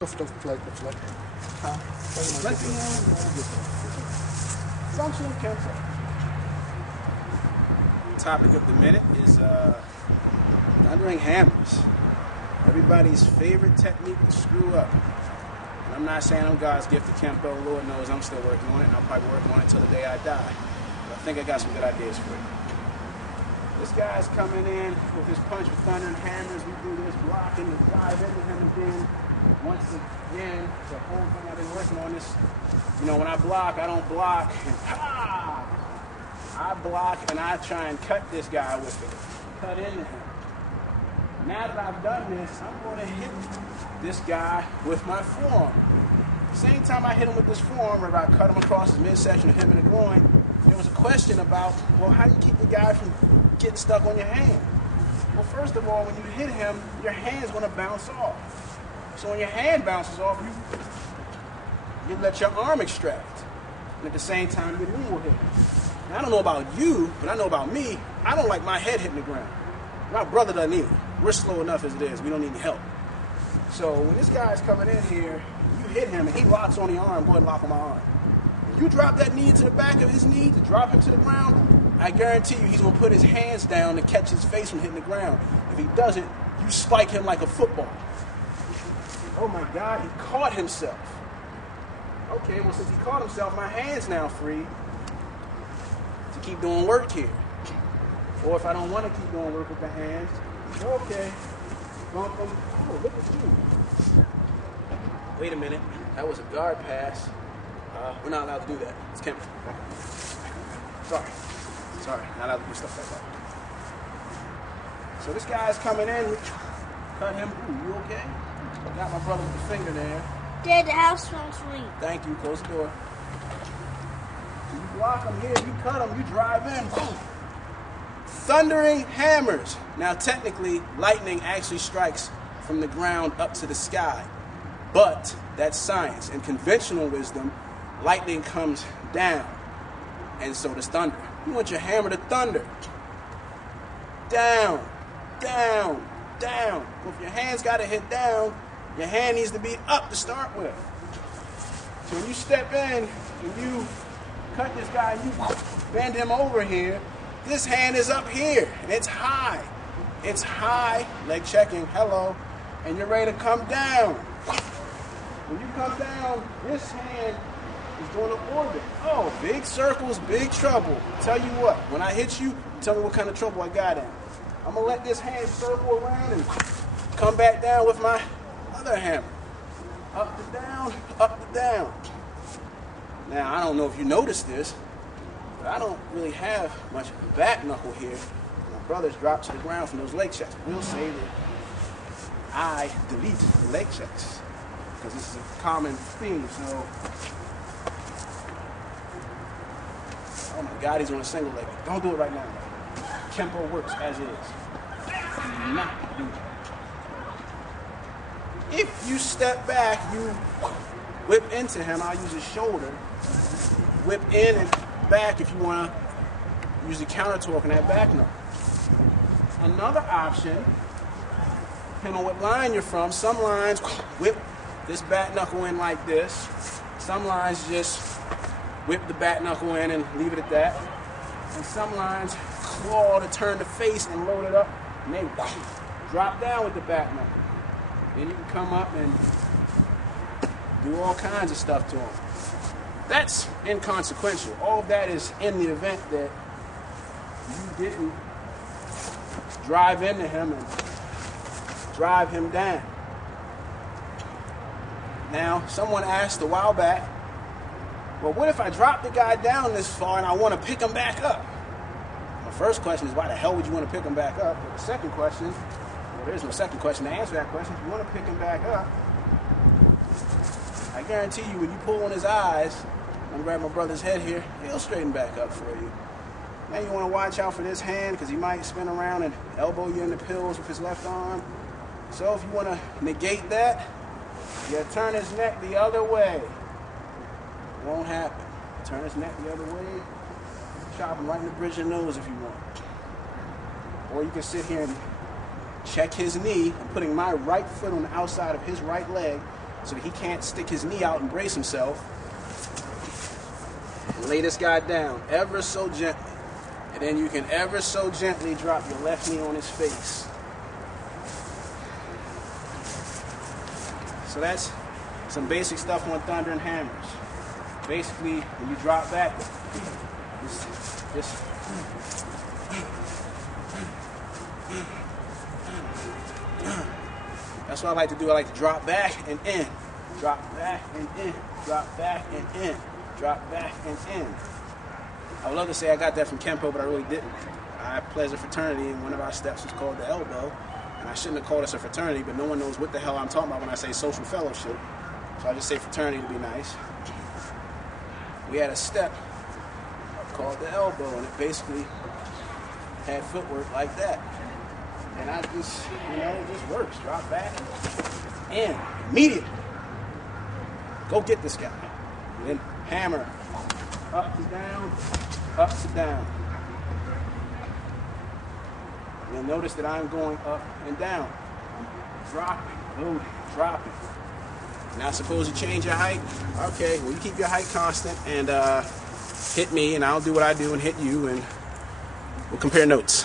Deflect. Deflecting functional Kenpo. Topic of the minute is thundering hammers. Everybody's favorite technique to screw up. And I'm not saying I'm God's gift to Kenpo. Lord knows I'm still working on it, and I'll probably work on it until the day I die. But I think I got some good ideas for you. This guy's coming in with his punch with thundering hammers. We do this blocking and dive into him again. Once again, the whole thing I've been working on this. You know, when I block, I don't block and I block and I try and cut this guy with it. Cut into him. Now that I've done this, I'm going to hit this guy with my forearm. Same time I hit him with this forearm, where I cut him across his midsection of him in the groin, there was a question about, well, how do you keep the guy from getting stuck on your hand? Well, first of all, when you hit him, your hand's going to bounce off. So when your hand bounces off, you let your arm extract. And at the same time, your knee will hit. Now, I don't know about you, but I know about me. I don't like my head hitting the ground. My brother doesn't either. We're slow enough as it is. We don't need any help. So when this guy's coming in here, you hit him and he locks on the arm, go ahead and lock on my arm. If you drop that knee into the back of his knee to drop him to the ground, I guarantee you he's going to put his hands down to catch his face from hitting the ground. If he doesn't, you spike him like a football. Oh my God, he caught himself. Okay, well, since he caught himself, my hand's now free to keep doing work here. Or if I don't want to keep doing work with the hands, okay, bump him. Oh, look at you. Wait a minute, that was a guard pass. We're not allowed to do that. It's Kenpo. Sorry, not allowed to do stuff like that. So this guy's coming in, cut him. Ooh, you okay? I got my brother with the finger there. Dad, the house smells sweet. Thank you. Close the door. So you block him here, you cut him, you drive in. Boom. Thundering hammers. Now, technically, lightning actually strikes from the ground up to the sky. But that's science. In conventional wisdom, lightning comes down. And so does thunder. You want your hammer to thunder. Down, down, down. Well, if your hand's got to hit down, your hand needs to be up to start with. So when you step in and you cut this guy, you bend him over here, this hand is up here and it's high. It's high, leg checking, hello, and you're ready to come down. When you come down, this hand is going to orbit. Oh, big circles, big trouble. Tell you what, when I hit you, tell me what kind of trouble I got in. I'm going to let this hand circle around and come back down with my other hammer. Up to down, up to down. Now, I don't know if you noticed this, but I don't really have much back knuckle here. My brother's dropped to the ground from those leg checks. We'll say that I delete the leg checks because this is a common theme. So, oh my God, he's on a single leg. Don't do it right now. Kenpo works as is. Do not do that. If you step back, you whip into him. I'll use his shoulder. Whip in and back if you want to use the counter torque in that back knuckle. Another option, depending on what line you're from, some lines whip this back knuckle in like this. Some lines just whip the back knuckle in and leave it at that. And some lines claw to turn the face and load it up, and they drop down with the back knuckle. Then you can come up and do all kinds of stuff to them. That's inconsequential. All of that is in the event that you didn't drive into him and drive him down. Now, someone asked a while back, well, what if I drop the guy down this far and I want to pick him back up? My first question is, why the hell would you want to pick him back up? But the second question, well, there's no second question to answer that question. If you want to pick him back up, I guarantee you when you pull on his eyes, I'm grab my brother's head here, he'll straighten back up for you. Now you want to watch out for this hand because he might spin around and elbow you in the pills with his left arm. So if you want to negate that, you turn his neck the other way. It won't happen. Turn his neck the other way, chop him right in the bridge of the nose if you want. Or you can sit here and check his knee. I'm putting my right foot on the outside of his right leg, so that he can't stick his knee out and brace himself. And lay this guy down ever so gently. And then you can ever so gently drop your left knee on his face. So that's some basic stuff on thunder and hammers. Basically, when you drop back, just that's what I like to do. I like to drop back and in, drop back and in, drop back and in, drop back and in. I would love to say I got that from Kenpo, but I really didn't. I pledged a fraternity, and one of our steps was called the elbow. And I shouldn't have called us a fraternity, but no one knows what the hell I'm talking about when I say social fellowship. So I just say fraternity to be nice. We had a step called the elbow, and it basically had footwork like that. And I just, it just works. Drop back, in, immediately. Go get this guy. And then hammer, up to down, up to down. You'll notice that I'm going up and down. Dropping, loading, dropping. Now suppose you change your height. Okay, well you keep your height constant and hit me, and I'll do what I do and hit you, and we'll compare notes.